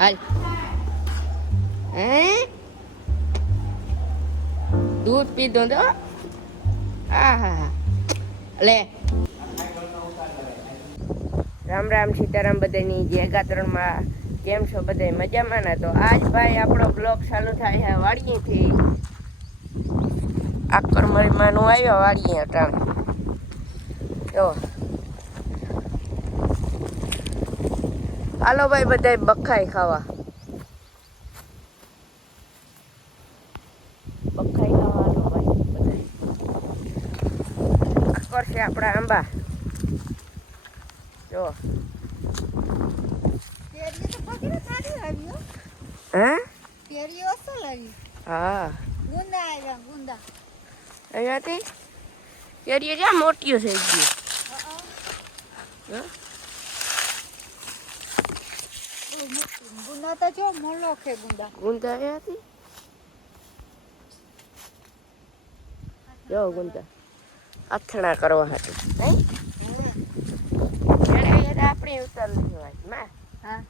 હાલ હે દૂધ પીધો તો આહા લે રામ રામ સીતારામ બધાની જે ગાત્રણમાં કેમ છો બધા મજામાં ના? તો આજ ભાઈ આપણો બ્લોગ ચાલુ થાય છે વાડીએથી. આકર મરીમાંનું આવ્યો વાડીએ અટાણ તો હાલો ભાઈ બધા બખાઈ ખાવા. બખાઈ ખાવા હાલો ભાઈ બધા. આકર છે આપણા આંબા જો હા અહીંયાથી કેરીઓ જ્યાં મોટીઓ થઈ ગઈ. ગુંદા તો જો મોલો છે ગુંદા અહીંયાથી જો ગુંદા અથડા કરવા હતું નહીં આપણે ઉતાર લેવાય માં. હા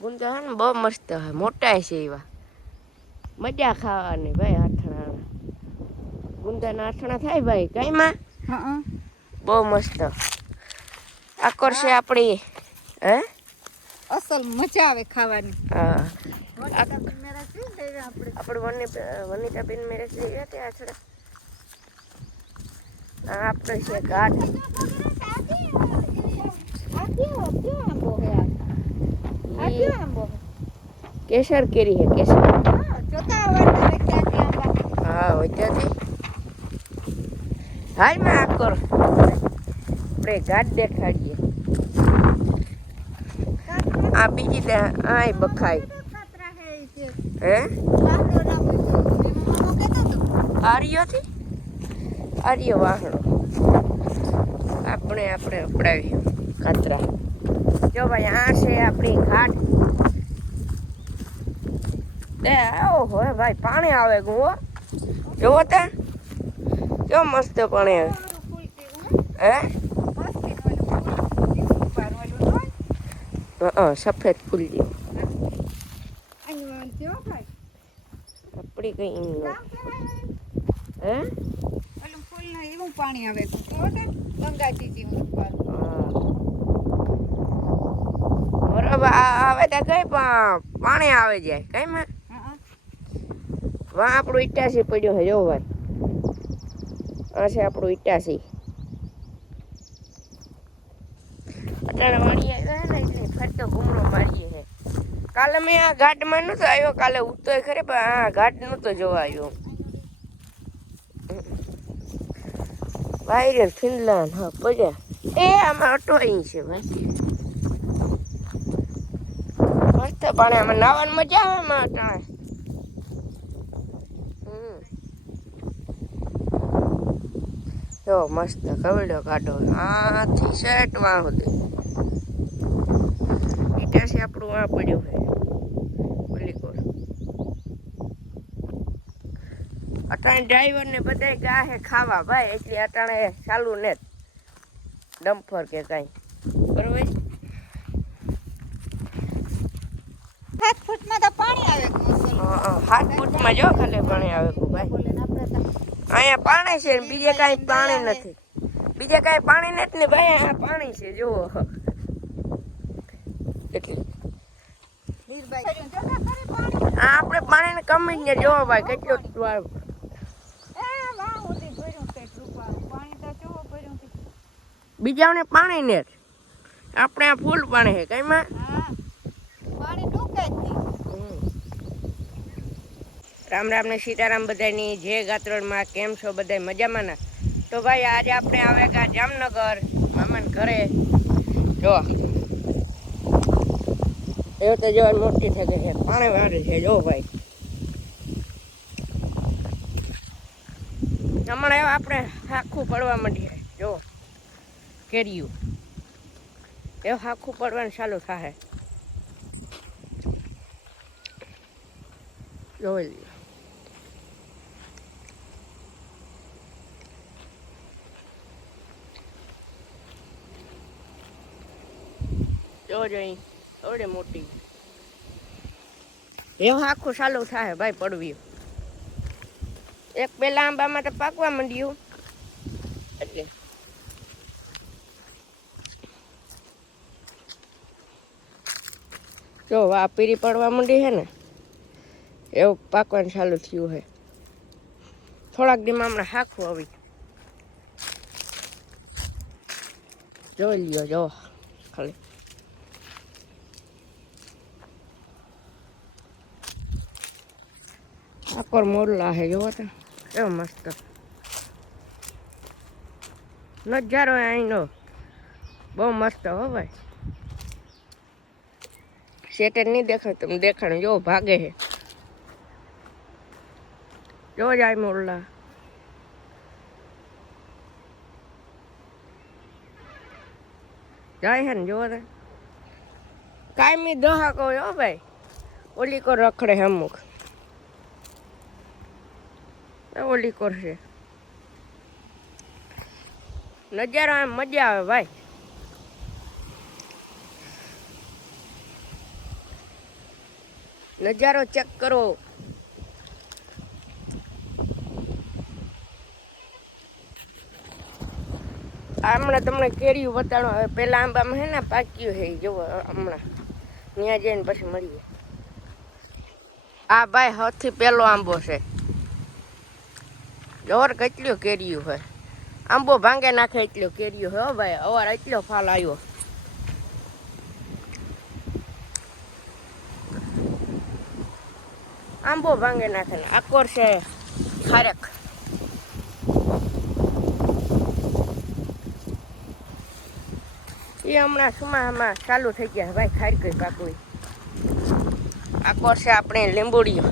ગુંદા હે ને બહુ મસ્ત હે, મોટા છે એવા, મજા ખાવાની ભાઈ. આથણા ગુંદાના આથણા થાય ભાઈ કઈ માં બહુ મસ્ત આકર્ષે આપણી હે અસલ મજા આવે ખાવાની. હા આપણે આપણે વનિતાબેન મેરેજ લઈ ગયા ત્યાં આથડા. આ આપણે છે ઘાટ કેસર કેરી હે કેસર. હા ત્યાંથી હાલ માં આ કરો આપણે ઘાટ દેખાડીએ. આ બીજી આ બખાઈ હે આર્યોથી આર્યો વાહણો આપણે અપડાવી ખાતરા. જો ભાઈ આ છે આપણી ઘાટ. આવો હોય ભાઈ પાણી આવે ગુઓ જોવો ત્યાં કેવો મસ્ત પાણી આવે હે સફેદ ફૂલ જેવું. આપણી કઈ હે એવું પાણી આવે ગંગાજી જેવું. બરોબર આવે તો કઈ પાણી આવે જાય કઈ માં વાં આપણું ઇટાસી પડ્યું છે જો ભાઈ. આ છે આપણું ઇટાસી. અટાણે વાળી આવ્યા ને એટલે ફરતો ઘૂમરો મારીએ છે. કાલે મેં આ ઘાટમાં નહોતો આવ્યો, કાલે ઉઠતો ખરે પણ આ ઘાટ નહોતો જોવા આવ્યો. વાયરલ ફિનલેન્ડ હા પડ્યા એ આમાં અટો અહીં છે ભાઈ. મસ્ત પાણી આમાં નાવાની મજા આવે એમાં અટાણે. જો મસ્ત કવડો કાઢો આથી શર્ટ વાં સુધી ઇટાસી આપણું આ પડ્યું છે બલીકોર. અટાણે ડ્રાઈવર ને બધા ગા હે ખાવા ભાઈ એટલે અટાણે ચાલુ ને ડમ્ફર કે કાંઈ બરોબર. 7 ફૂટમાં તો પાણી આવે. 7 ફૂટમાં જો ખાલી પાણી આવે ભાઈ. અહીંયા પાણી છે બીજે કાંઈ પાણી નથી. બીજે કાંઈ પાણી નથી ને ભાઈ આ પાણી છે જુઓ. એટલે આપણે પાણીને કમી જ ને જોવો ભાઈ કેટલું બીજાને પાણી ને આપણે આ ફૂલ પાણી છે કઈ માં રામ રામ ને સીતારામ બધાની જે ગાત્રણમાં કેમ છો બધા મજામાં ના? તો ભાઈ આજે આપણે આવે ગયા જામનગર મામાને ઘરે. જો એવું તો જવાની મોટી થઈ ગઈ છે પાણી વાળી છે જો ભાઈ. હમણાં આપણે આખું પડવા માંડીએ જો કેરીયું એવું આખું પડવાનું ચાલુ થાય જોઈ લઈએ. જોજો અહીં થોડી મોટી એવું આખું ચાલુ થાય ભાઈ પડવ્યું. એક પેલા આંબામાં તો પાકવા માંડ્યું એટલે જો આ પીરી પડવા માંડી છે ને એવું પાકવાનું ચાલુ થયું છે. થોડાક દીમાં હમણાં હાખું આવી જોઈ લ્યો જો ખાલી આકોર મોરલા છે જોવો તો કેવો મસ્ત નજારો અહીંનો બહુ મસ્ત હો ભાઈ. શેટર નહીં દેખાય તમે દેખાણ જો ભાગે છે જો જાય મોરલા જાય છે ને જોવો તો કાયમી દહાકો હો ભાઈ. ઓલી કોર રખડે છે અમુક ઓલી કોર છે. નજારો આમ મજા આવે ભાઈ. નજારો ચેક કરો. હમણાં તમને કેરીયું બતાડો. હવે પેલા આંબામાં હે ને પાક્યું છે જોવો હમણાં ત્યાં જઈને પછી મળીએ. આ ભાઈ સૌથી પહેલો આંબો છે. જોર કેટલું કેરીયું હોય. આંબો ભાંગે નાખે એટલો કેરીયું હોય ભાઈ. અવાર એટલો ફાલ આવ્યો. આંબો ભાંગે નાખે ને આકોર છે ખારેક. એ હમણાં સુમામાં ચાલુ થઈ ગયા ભાઈ. ખારી ગઈ પાકવી. આકોર છે આપણે લીંબુડીઓ.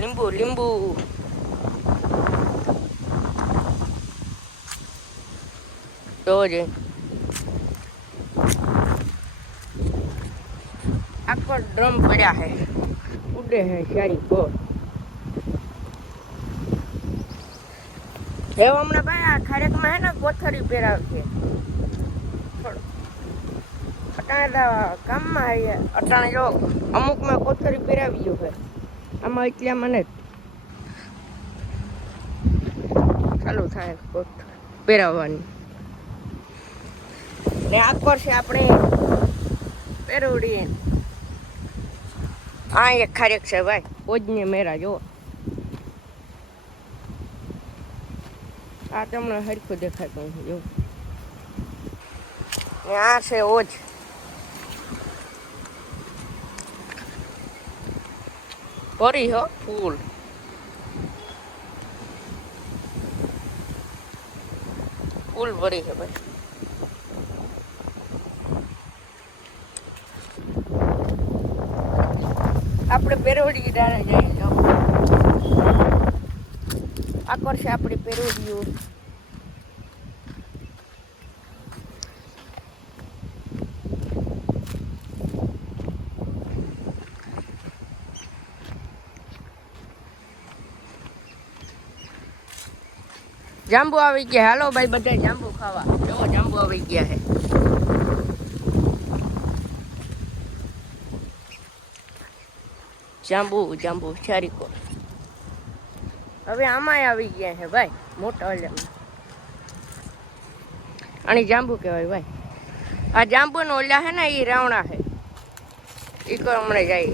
લીંબુ લીંબુ જોજે આખો ડ્રમ પડ્યા હે ઉડે હે સારી બહુ. એવું હમણાં ભાઈ આ ખારેકમાં હે ને કોથળી પહેરાવશે. અટાણે કામમાં આવીએ અટાણે જો અમુકમાં કોથળી પહેરાવી ગયું છે. આમાં એટલે મને ચાલુ થાય પહેરાવવાની. ને આકોર છે આપણે પેરોડી. આ એક ખારેક છે ભાઈ ઓજને મેરા જો. આ તમને હરખું દેખાતું જો. આ છે ઓજ. ભરી હો ફૂલ. ફૂલ ભરી છે ભાઈ. આપણે પેરોડી ડાળે જઈએ જો. આકોર છે આપણી પેરોડીઓ. જાંબુ આવી ગયા. હાલો ભાઈ બધા જાંબુ ખાવા. જો જાંબુ આવી ગયા છે. જાંબુ જાંબુ ચારીકો. હવે આમાં આવી ગયા છે ભાઈ મોટા ઓલિયામાં. આની જાંબુ કહેવાય ભાઈ. આ જાંબુ નો ઓલ્યા છે ને એ રાવણા છે. એ કો હમણાં જાય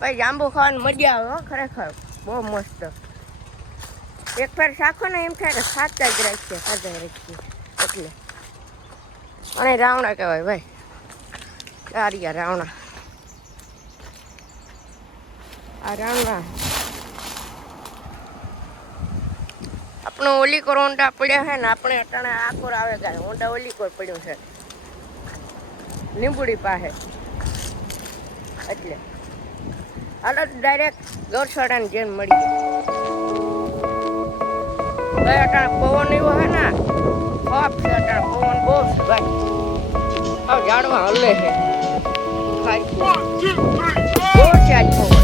ભાઈ. જાંબુ ખાવાની મજા આવે હો ખરેખર બહુ મસ્ત. એક ફેર શાખો ને એમ થાય કે ખાતા જ રાખીએ ખાતા રાખીએ એટલે. અને રાવણા કહેવાય ભાઈ. ચારિયા રાવણા. આ રાવણા આપણે ઓલી કોર ઊંડા પડ્યા છે ને. આપણે અટાણે આ કોર આવે કાંઈ ઊંડા ઓલી કોર પડ્યું છે લીંબુડી પાસે એટલે. હાલો ડાયરેક્ટ ગૌશાળાની જેમ મળી ભાઈ. અટાણે પવન એવો હે ને ખોફ છે. અટાણે પવન બહુ છે ભાઈ. હવે ઝાડવા હલે છે ખાઈ બહુ છે આજ પવન.